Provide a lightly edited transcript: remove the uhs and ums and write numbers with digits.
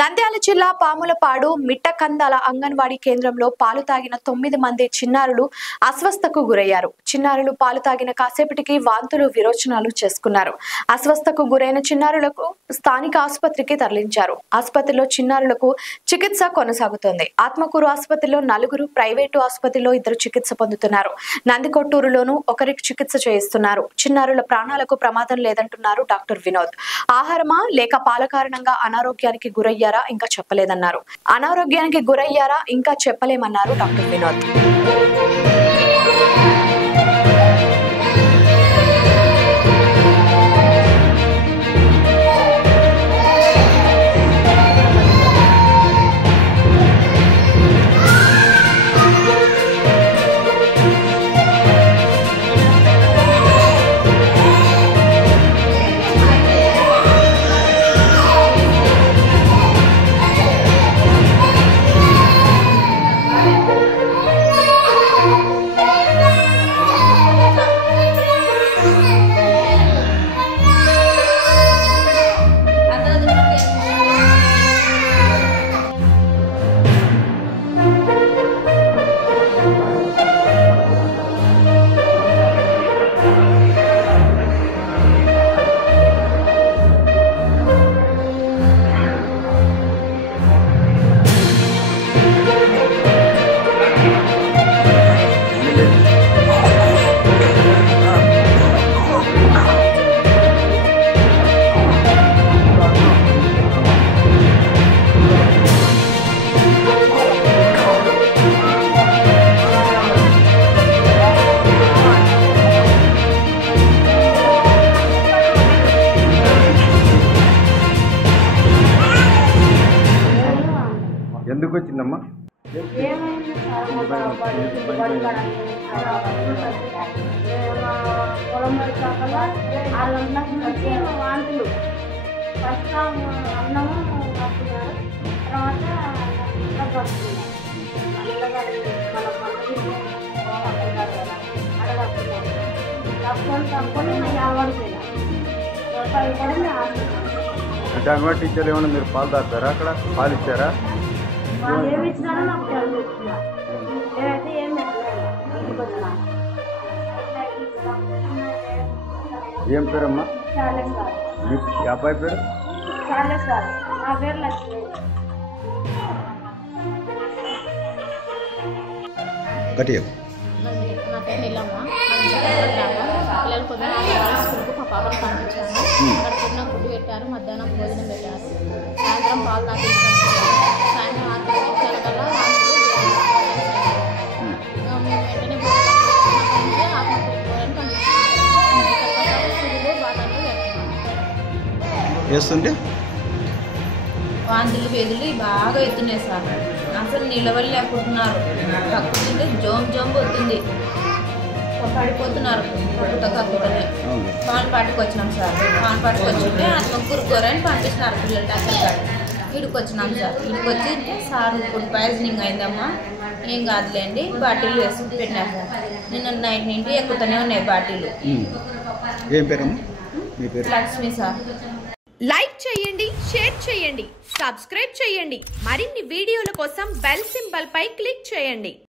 నంద్యాల జిల్లా పాములపాడు మిట్టకందాల అంగన్వాడీ కేంద్రంలో పాలు తాగిన 9 మంది చిన్నారులు అస్వస్థకు గురయ్యారు. చిన్నారులు పాలు తాగిన కాసేపటికి వాంతులు విరోచనాలు చేసుకున్నారు. అస్వస్థకు గురైన చిన్నారులకు స్థానిక ఆసుపత్రికి తరలించారు. ఆసుపత్రిలో చిన్నారులకు చికిత్స కొనసాగుతోంది. ఆత్మకూరు ఆసుపత్రిలో 4, ప్రైవేటు ఆసుపత్రిలో 2 చికిత్స పొందుతున్నారు. నందికొట్టూరులోనూ ఒకరికి చికిత్స చేయిస్తున్నారు. చిన్నారుల ప్రాణాలకు ప్రమాదం లేదంటున్నారు డాక్టర్ వినోద్. ఆహారమా లేక పాల కారణంగా అనారోగ్యానికి గురయ్యారా ఇంకా చెప్పలేదన్నారు. అనారోగ్యానికి గురయ్యారా ఇంకా చెప్పలేమన్నారు డాక్టర్ వినోద్. ఎందుకు వచ్చిందమ్మా? పొలం పడిచాకల 6 గంటలకు వచ్చి వాంతులు ఫస్ట్ అన్నము వస్తున్నారు. తర్వాత వస్తున్నారు తప్పుకొని ఆవడిపోయినా అంటే అంగన్వాడీ టీచర్లు ఏమన్నా మీరు పాలు తాగుతారా? అక్కడ పాలు ఇచ్చారా? వాళ్ళు ఏమి ఇచ్చినారో నాకు తెలియదు. నేనైతే ఏం పెట్టలేదు. ఇంటికి వచ్చినా. ఏం పేరమ్మా? చార్లెస్ గారు. మీ అబ్బాయి పేరు? చార్లెస్ గారు. నా పేరు లక్ష్మి. నా పేరు నీలమ్మ. పిల్లలు పొద్దున స్కూల్కు మా పాపను పంపించాను. అక్కడ పొద్దున గుడ్డు పెట్టారు, మధ్యాహ్నం భోజనం పెట్టారు, సాయంత్రం పాలు తాపించాను. సాయంత్రం 6 గంటల కల్లా మేము వెంటనే వేస్తుంటే వాంతులు పేదులు బాగా ఎత్తున్నాయి సార్. అసలు నిలవలేకపోతున్నారు. కక్కుతుంటే జోమ్ వస్తుంది, పడిపోతున్నారు. కక్కుతనే పాన్పాటికి వచ్చినాం సార్. పాన్పాటికి వచ్చింటే ఆత్మకూరు కూరని పంపిస్తున్నారు పిల్లలు డాక్టర్ గారు. ఇడికి వచ్చినాం సార్. ఇడికి వచ్చి సార్ ఫుడ్ పాయిజనింగ్ అయిందమ్మా, ఏం కాదులేండి బాటిల్ వేసి పెట్టినారు సార్. నిన్న నైట్ నుండి ఎక్కుతూనే ఉన్నాయి బాటిల్. ఏం పేరమ్మా? మీ పేరు? లక్ష్మి సార్. లైక్ చేయండి, షేర్ చేయండి, సబ్స్క్రైబ్ చేయండి. మరిన్ని వీడియోల కోసం బెల్ సింబల్ పై క్లిక్ చేయండి.